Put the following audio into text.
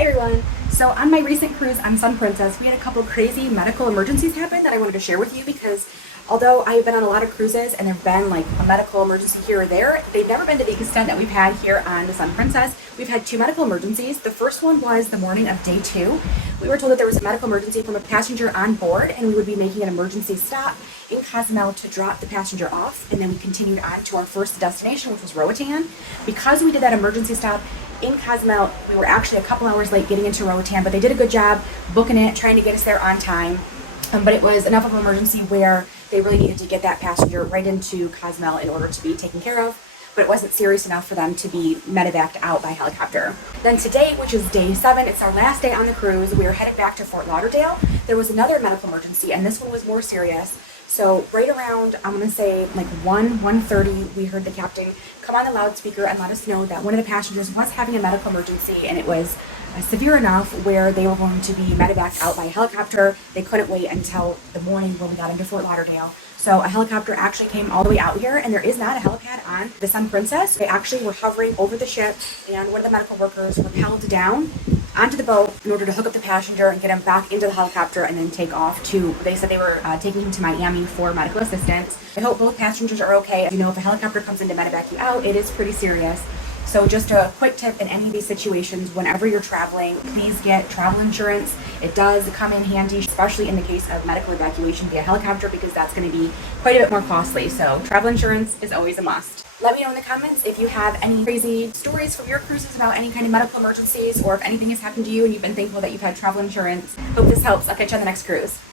Hi everyone. So on my recent cruise on Sun Princess, we had a couple crazy medical emergencies happen that I wanted to share with you because although I've been on a lot of cruises and there've been like a medical emergency here or there, they've never been to the extent that we've had here on the Sun Princess. We've had two medical emergencies. The first one was the morning of day 2. We were told that there was a medical emergency from a passenger on board and we would be making an emergency stop in Cozumel to drop the passenger off, and then we continued on to our first destination, which was Roatan. Because we did that emergency stop in Cozumel, we were actually a couple hours late getting into Roatan, but they did a good job booking it, trying to get us there on time. But it was enough of an emergency where they really needed to get that passenger right into Cozumel in order to be taken care of. But it wasn't serious enough for them to be medevaced out by helicopter. Then today, which is day 7, it's our last day on the cruise. We are headed back to Fort Lauderdale. There was another medical emergency, and this one was more serious. So right around, I'm going to say like 1:30, we heard the captain come on the loudspeaker and let us know that one of the passengers was having a medical emergency, and it was severe enough where they were going to be medevaced out by a helicopter. They couldn't wait until the morning when we got into Fort Lauderdale. So a helicopter actually came all the way out here, and there is not a helipad on the Sun Princess. They actually were hovering over the ship, and one of the medical workers rappelled down onto the boat in order to hook up the passenger and get him back into the helicopter and then take off to, they said they were taking him to Miami for medical assistance. I hope both passengers are okay. You know, if a helicopter comes in to medevac you out, it is pretty serious. So just a quick tip in any of these situations, whenever you're traveling, please get travel insurance. It does come in handy, especially in the case of medical evacuation via helicopter, because that's going to be quite a bit more costly. So travel insurance is always a must. Let me know in the comments if you have any crazy stories from your cruises about any kind of medical emergencies, or if anything has happened to you and you've been thankful that you've had travel insurance. Hope this helps. I'll catch you on the next cruise.